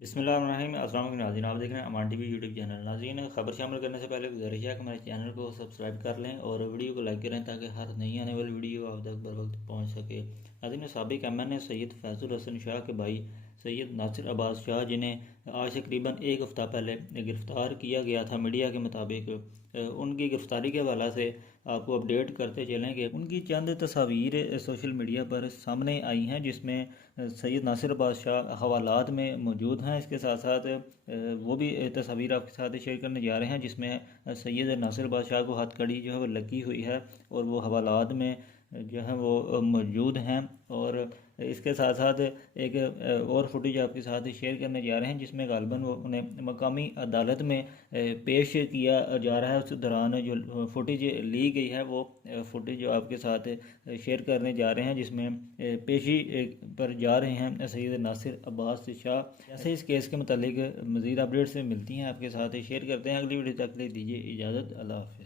बिस्मिल्लाहिर्रहमानिर्रहीम। अस्सलाम वालेकुम नाज़रीन, आप देख रहे हैं अमान टीवी यूट्यूब चैनल। नाज़रीन, खबर शामिल करने से पहले गुजारिश है कि हमारे चैनल को सब्सक्राइब कर लें और वीडियो को लाइक करें ताकि हर नई आने वाली वीडियो आप तक बर वक्त पहुँच सके। नाज़रीन, साबिक एमएनए सैयद फैज़ुल हसन शाह के भाई सैयद नासिर अब्बास शाह, जिन्हें आज तकरीबन एक हफ़्ता पहले गिरफ़्तार किया गया था मीडिया के मुताबिक, उनकी गिरफ़्तारी के हवाले से आपको अपडेट करते चलेंगे। उनकी चंद तस्वीर सोशल मीडिया पर सामने आई हैं जिसमें सैयद नासिर अब्बास शाह हवालात में मौजूद हैं। इसके साथ साथ वो भी तस्वीर आपके साथ शेयर करने जा रहे हैं जिसमें सैयद नासिर अब्बास शाह को हथकड़ी जो है वो लगी हुई है और वो हवालात में जो है वो मौजूद हैं। और इसके साथ साथ एक और फुटेज आपके साथ शेयर करने जा रहे हैं जिसमें गालिबन वो उन्हें मकामी अदालत में पेश किया जा रहा है। उस दौरान जो फुटेज ली गई है वो फुटेज जो आपके साथ शेयर करने जा रहे हैं जिसमें पेशी पर जा रहे हैं सैयद नासिर अब्बास शाह। जैसे इस केस के मतलब मज़ीद अपडेट्स मिलती हैं आपके साथ शेयर करते हैं। अगली वीडियो तक ले दीजिए इजाज़त। अल्लाह हाफ़िज़।